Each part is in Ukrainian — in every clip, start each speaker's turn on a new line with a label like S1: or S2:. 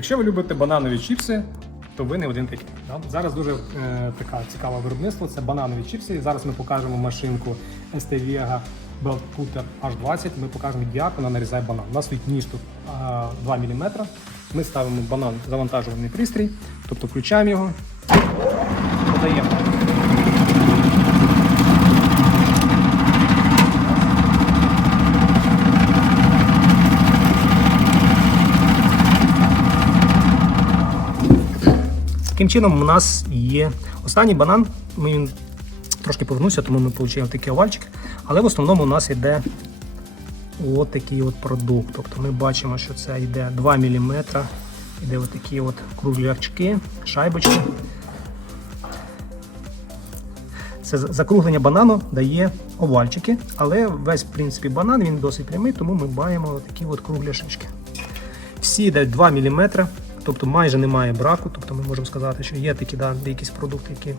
S1: Якщо ви любите бананові чіпси, то ви не один такий. Да? Зараз дуже е, цікаве виробництво. Це бананові чіпси. Зараз ми покажемо машинку ST Vega Belt Cutter H20. Ми покажемо, як вона нарізає банан. У нас тут ніж тут а, 2 мм. Ми ставимо банан в завантажувальний пристрій, тобто включаємо його, подаємо. Таким чином, у нас є останній банан. Ми він трошки повернувся, тому ми отримали такий овальчик. Але в основному у нас йде от такий от продукт. Тобто ми бачимо, що це йде 2 мм, йде от такі от круглячки, шайбочки. Це закруглення банану дає овальчики, але весь в принципі банан він досить прямий, тому ми маємо такі от кругляшечки. Всі йдуть 2 мм, тобто майже немає браку. Тобто ми можемо сказати, що є такі да, якісь продукти, які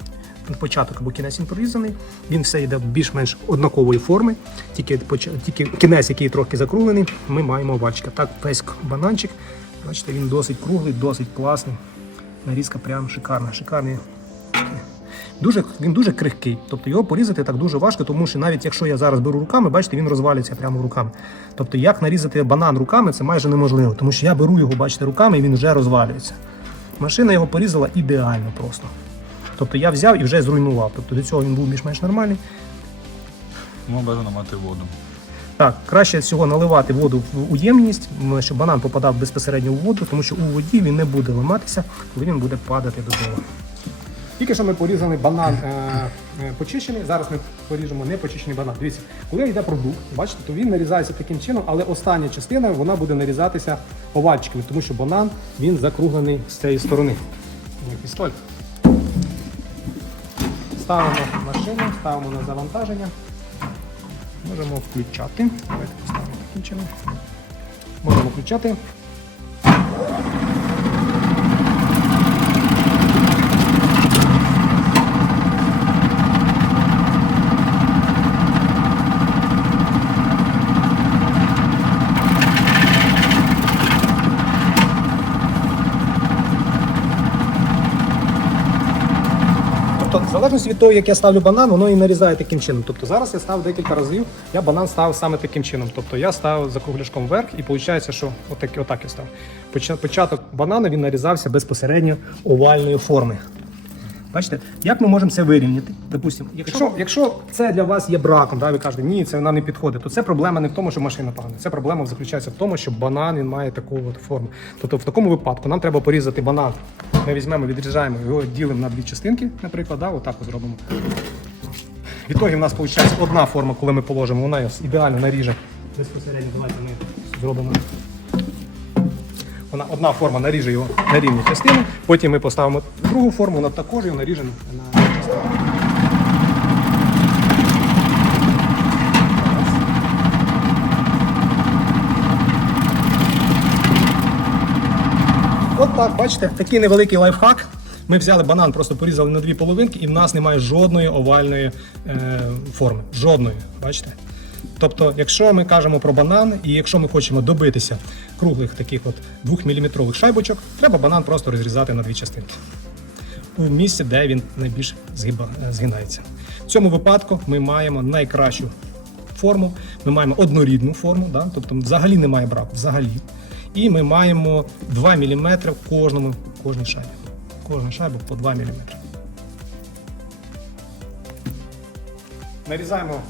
S1: початок або кінець він. Він все йде більш-менш однакової форми, тільки, тільки кінець, який трохи закруглений, ми маємо овальчика. Так, весь бананчик, бачите, він досить круглий, досить класний. Нарізка прям шикарна, шикарний. Дуже, він дуже крихкий, тобто його порізати так дуже важко, тому що навіть якщо я зараз беру руками, бачите, він розвалюється прямо руками. Тобто, як нарізати банан руками, це майже неможливо, тому що я беру його, бачите, руками і він вже розвалюється. Машина його порізала ідеально просто. Тобто я взяв і вже зруйнував. Тобто до цього він був більш-менш нормальний.
S2: Тому бажано мати воду.
S1: Так, краще всього наливати воду в уємність, щоб банан попадав безпосередньо у воду, тому що у воді він не буде ламатися, коли він буде падати додолу. Тільки що ми порізали банан е, е, почищений. Зараз ми поріжемо не почищений банан. Дивіться, коли йде продукт, бачите, то він нарізається таким чином, але остання частина вона буде нарізатися овальчиками, тому що банан він закруглений з цієї сторони. Пістоль. Ставимо машину, ставимо на завантаження. Можемо включати. Давайте поставимо таким чином. Можемо включати. Залежності від того, як я ставлю банан, воно і нарізає таким чином. Тобто зараз я став декілька разів, я банан ставив саме таким чином. Тобто я ставив за кругляшком вверх, і виходить, що отак, отак я став. Початок банану він нарізався безпосередньо овальної форми. Бачите, як ми можемо це вирівняти? Допустимо, якщо, якщо це для вас є браком, да, ви кажете, ні, це вона не підходить, то це проблема не в тому, що машина погана. Це проблема заключається в тому, що банан він має таку от форму. Тобто в такому випадку нам треба порізати банан. Ми візьмемо, відрізаємо його, ділимо на дві частинки, наприклад, да, отак от зробимо. Відтоді в нас виходить одна форма, коли ми положимо, вона ідеально наріже. Безпосередньо давайте ми зробимо. Вона одна форма наріже його на рівні частини, потім ми поставимо другу форму, вона також його наріже на частину. От так, бачите, такий невеликий лайфхак. Ми взяли банан, просто порізали на дві половинки, і в нас немає жодної овальної е, форми. Жодної, бачите? Тобто, якщо ми кажемо про банан, і якщо ми хочемо добитися круглих таких от 2-мм шайбочок, треба банан просто розрізати на дві частинки. У місці, де він найбільш е, згинається. В цьому випадку ми маємо найкращу форму, ми маємо однорідну форму, да? тобто взагалі немає браку, взагалі. І ми маємо 2 мм в кожному, кожній шайбі. Кожна шайба по 2 мм. Нарізаємо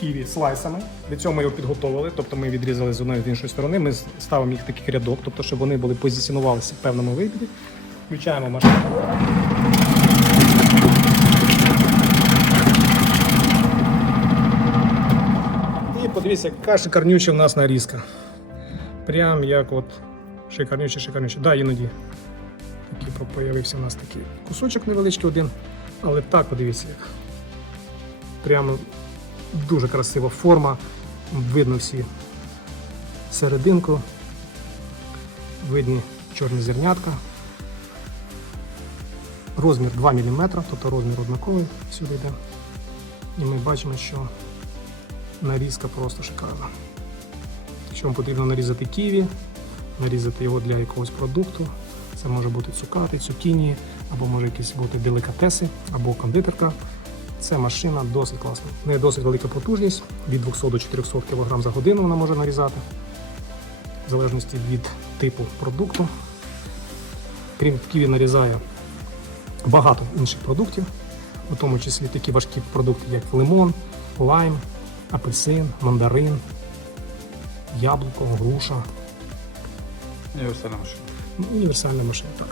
S1: ківі слайсами. Для цього ми його підготовили, тобто ми відрізали з одної з іншої сторони. Ми ставимо їх в такий рядок, тобто, щоб вони були позиціонувалися в певному вигляді. Включаємо машину. І подивіться, яка шикарнюча в нас нарізка. Прям як от шикарнюче, шикарнюче. Да, іноді такий появився у нас такий кусочок невеличкий один. Але так, подивіться, як. Прямо дуже красива форма. Видно всі серединку. Видні чорні зернятка. Розмір 2 мм, тобто розмір однаковий всюди йде. І ми бачимо, що нарізка просто шикарна. Якщо вам потрібно нарізати ківі, нарізати його для якогось продукту, Це може бути цукати, цукіні, або може якісь бути делікатеси, або кондитерка. Це машина досить класна. В неї досить велика потужність, від 200 до 400 кг за годину вона може нарізати, в залежності від типу продукту. Крім він нарізає багато інших продуктів, у тому числі такі важкі продукти, як лимон, лайм, апельсин, мандарин, яблуко, груша.
S2: Універсальна машина.
S1: Ну, Універсальна машина, так.